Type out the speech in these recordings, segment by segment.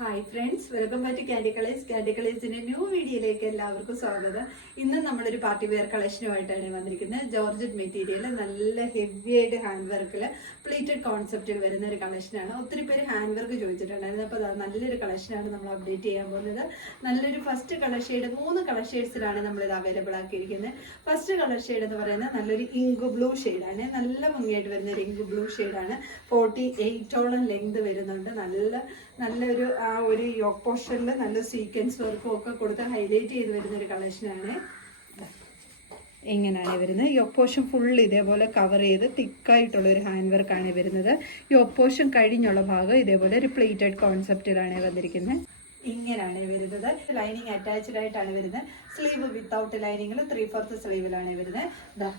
Hi friends, welcome back to candy colours. Candy കളേഴ്സിന്റെ new വീഡിയോയിലേക്ക് എല്ലാവർക്കും സ്വാഗതം. ഇന്ന് നമ്മളൊരു പാർട്ടി വെയർ കളക്ഷനുമായിട്ടാണ് വന്നിരിക്കുന്നത്. ജോർജറ്റ് മെറ്റീരിയൽ, നല്ല ഹെവി ആയിട്ട് ഹാൻഡ് വർക്കിൽ പ്ലീറ്റഡ് കോൺസെപ്റ്റിൽ വരുന്ന ഒരു കളക്ഷനാണ്. ഒത്തിരി പേര് ഹാൻഡ് വർക്ക് ചോദിച്ചിട്ടുണ്ടായിരുന്നു. അപ്പോൾ നല്ലൊരു കളക്ഷനാണ് നമ്മൾ അപ്ഡേറ്റ് ചെയ്യാൻ പോകുന്നത്. നല്ലൊരു ഫസ്റ്റ് കളർ ഷെയ്ഡ്, 3 കളർ ഷെയ്ഡ്സിലാണ് നമ്മളിത് അവൈലബിൾ ആക്കിയിരിക്കുന്നത്. ഫസ്റ്റ് കളർ ഷെയ്ഡ് എന്ന് പറയുന്നത് നല്ലൊരു ഇങ്ക് ബ്ലൂ ഷെയ്ഡാണ്. നല്ല ഭംഗിയായിട്ട് വരുന്ന ഒരു ഇങ്ക് ബ്ലൂ ഷെയ്ഡാണ്. 48ഓളം ലെങ്ത് വരുന്നുണ്ട്. നല്ലൊരു ആ ഒരു യോക്ക് പോർഷനിൽ നല്ല സീക്വൻസ് വർക്കും ഒക്കെ കൊടുത്ത് ഹൈലൈറ്റ് ചെയ്ത് വരുന്ന ഒരു കളക്ഷനാണ്. ഇങ്ങനെയാണ് വരുന്നത്. യോക്ക് പോർഷൻ ഫുൾ ഇതേപോലെ കവർ ചെയ്ത് തിക്കായിട്ടുള്ള ഒരു ഹാൻഡ് വർക്കാണ് വരുന്നത്. യോക്ക് പോർഷൻ കഴിഞ്ഞുള്ള ഭാഗം ഇതേപോലെ ഒരു പ്ലേറ്റഡ് കോൺസെപ്റ്റിലാണ് വന്നിരിക്കുന്നത്. ഇങ്ങനെയാണ് വരുന്നത്. ലൈനിങ് അറ്റാച്ച്ഡ് ആയിട്ടാണ് വരുന്നത്. സ്ലീവ് വിത്തൗട്ട് ലൈനിങ്ങിൽ 3/4 സ്ലീവിലാണ് വരുന്നത്.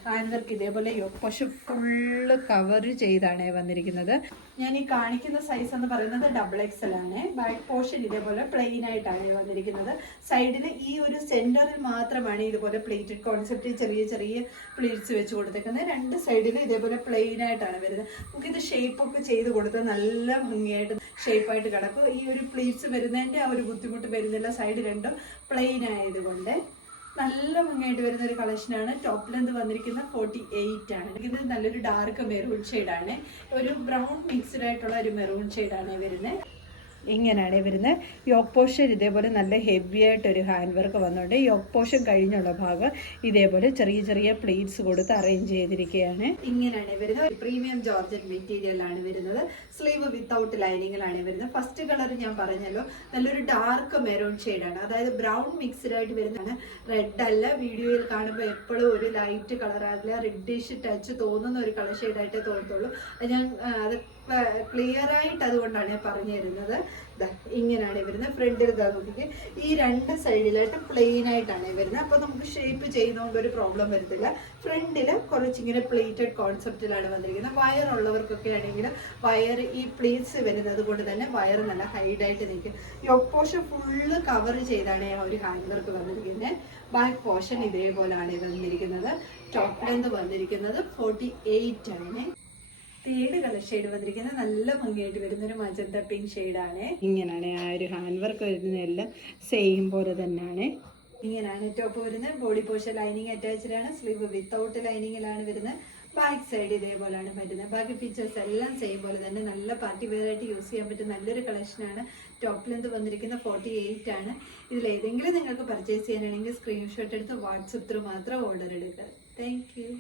ഹാൻഡ് വർക്ക് ഇതേപോലെ യോക്ക് പോർഷൻ ഫുള്ള് കവർ ചെയ്താണ് വന്നിരിക്കുന്നത്. ഞാൻ ഈ കാണിക്കുന്ന സൈസ് എന്ന് പറയുന്നത് XXL ആണ്. ബാക്ക് പോർഷൻ ഇതേപോലെ പ്ലെയിൻ ആയിട്ടാണ് വന്നിരിക്കുന്നത്. സൈഡിൽ ഈ ഒരു സെന്ററിൽ മാത്രമാണ് ഇതുപോലെ പ്ലേറ്റഡ് കോൺസെപ്റ്റ് ചെറിയ പ്ലീറ്റ്സ് വെച്ച് കൊടുത്തേക്കുന്നത്. 2 സൈഡിലും ഇതേപോലെ പ്ലെയിൻ ആയിട്ടാണ് വരുന്നത്. നമുക്കിത് ഷേപ്പ് ഒക്കെ ചെയ്ത് കൊടുത്ത് നല്ല ഭംഗിയായിട്ട് ഷേപ്പായിട്ട് കിടക്കും. ഈ ഒരു പ്ലീറ്റ്സ് വരുന്നതിൻ്റെ ആ ഒരു ബുദ്ധിമുട്ട് വരുന്നില്ല. സൈഡ് രണ്ടും പ്ലെയിൻ ആയതുകൊണ്ട് നല്ല ഭംഗിയായിട്ട് വരുന്ന ഒരു കളക്ഷനാണ്. ടോപ്പ് ലെന്ത് വന്നിരിക്കുന്ന 48 ആണ്. ഇത് നല്ലൊരു ഡാർക്ക് മെറൂൺ ഷെയ്ഡാണ്. ഒരു ബ്രൗൺ മിക്സ്ഡ് ആയിട്ടുള്ള ഒരു മെറൂൺ ഷെയ്ഡാണ് വരുന്നത്. ഇങ്ങനെയാണ് വരുന്നത്. യോക്ക് പോർഷൻ ഇതേപോലെ നല്ല ഹെവി ആയിട്ടൊരു ഹാൻഡ് വർക്ക് വന്നുകൊണ്ട് യോക്ക് പോർഷൻ കഴിഞ്ഞുള്ള ഭാഗം ഇതേപോലെ ചെറിയ പ്ലേറ്റ്സ് കൊടുത്ത് അറേഞ്ച് ചെയ്തിരിക്കുകയാണ്. ഇങ്ങനെയാണ് വരുന്നത്. പ്രീമിയം ജോർജറ്റ് മെറ്റീരിയലാണ് വരുന്നത്. സ്ലീവ് വിത്തൗട്ട് ലൈനിങ്ങിലാണ് വരുന്നത്. ഫസ്റ്റ് കളർ ഞാൻ പറഞ്ഞല്ലോ, നല്ലൊരു ഡാർക്ക് മെറൂൺ ഷെയ്ഡാണ്. അതായത് ബ്രൗൺ മിക്സ്ഡ് ആയിട്ട് വരുന്നതാണ്. റെഡ് അല്ല. വീഡിയോയിൽ കാണുമ്പോൾ എപ്പോഴും ഒരു ലൈറ്റ് കളർ ആകില്ല, റെഡിഷ് ടച്ച് തോന്നുന്ന ഒരു കളർ ഷെയ്ഡായിട്ടേ തോന്നത്തുള്ളൂ. അത് ക്ലിയർ ആയിട്ട് അതുകൊണ്ടാണ് ഞാൻ പറഞ്ഞു തരുന്നത്. ഇങ്ങനെയാണ് വരുന്നത്. ഫ്രണ്ടിൽ നോക്കിയിട്ട് ഈ 2 സൈഡിലായിട്ട് പ്ലെയിൻ ആയിട്ടാണ് വരുന്നത്. അപ്പോൾ നമുക്ക് ഷേപ്പ് ചെയ്യുന്നതുകൊണ്ട് ഒരു പ്രോബ്ലം വരത്തില്ല. ഫ്രണ്ടിൽ കുറച്ചിങ്ങനെ പ്ലേറ്റഡ് കോൺസെപ്റ്റിലാണ് വന്നിരിക്കുന്നത്. വയർ ഉള്ളവർക്കൊക്കെ ആണെങ്കിൽ വയർ ഈ പ്ലേറ്റ്സ് വരുന്നത് കൊണ്ട് തന്നെ വയർ നല്ല ഹൈഡായിട്ട് നിൽക്കും. യോക്ക് പോർഷൻ ഫുള്ള് കവർ ചെയ്താണ് ആ ഒരു ഹാൻഡ് വർക്ക് വന്നിരിക്കുന്നത്. ബാക്ക് പോർഷൻ ഇതേപോലെയാണ് വന്നിരിക്കുന്നത്. ടോപ്പ് ലെന്ത് വന്നിരിക്കുന്നത് 48 ആണ്. തേർഡ് കളർ ഷെയ്ഡ് വന്നിരിക്കുന്നത് നല്ല ഭംഗിയായിട്ട് വരുന്നൊരു മജന്ത പിങ്ക് ഷെയ്ഡാണ്. ഇങ്ങനെയാണ് ആ ഒരു ഹാൻഡ് വർക്ക് വരുന്നതെല്ലാം സെയിം പോലെ തന്നെയാണ്. ഇങ്ങനെയാണ് ടോപ്പ് വരുന്നത്. ബോഡി പോർഷൻ ലൈനിങ് അറ്റാച്ച്ഡ് ആണ്. സ്ലീവ് വിത്തൗട്ട് ലൈനിങ്ങിലാണ് വരുന്നത്. ബാക്ക് സൈഡ് ഇതേപോലെയാണ് വരുന്നത്. ബാക്കി ഫീച്ചേഴ്സ് എല്ലാം സെയിം പോലെ തന്നെ നല്ല പാർട്ടി വെയർ ആയിട്ട് യൂസ് ചെയ്യാൻ പറ്റുന്ന നല്ലൊരു കളക്ഷനാണ്. ടോപ്പ് ലെന്ത് വന്നിരിക്കുന്ന 48 ആണ്. ഇതിലേതെങ്കിലും നിങ്ങൾക്ക് പർച്ചേസ് ചെയ്യാനാണെങ്കിൽ സ്ക്രീൻഷോട്ട് എടുത്ത് വാട്സപ്പ് ത്രൂ മാത്രം ഓർഡർ എടുക്കുക. Thank you.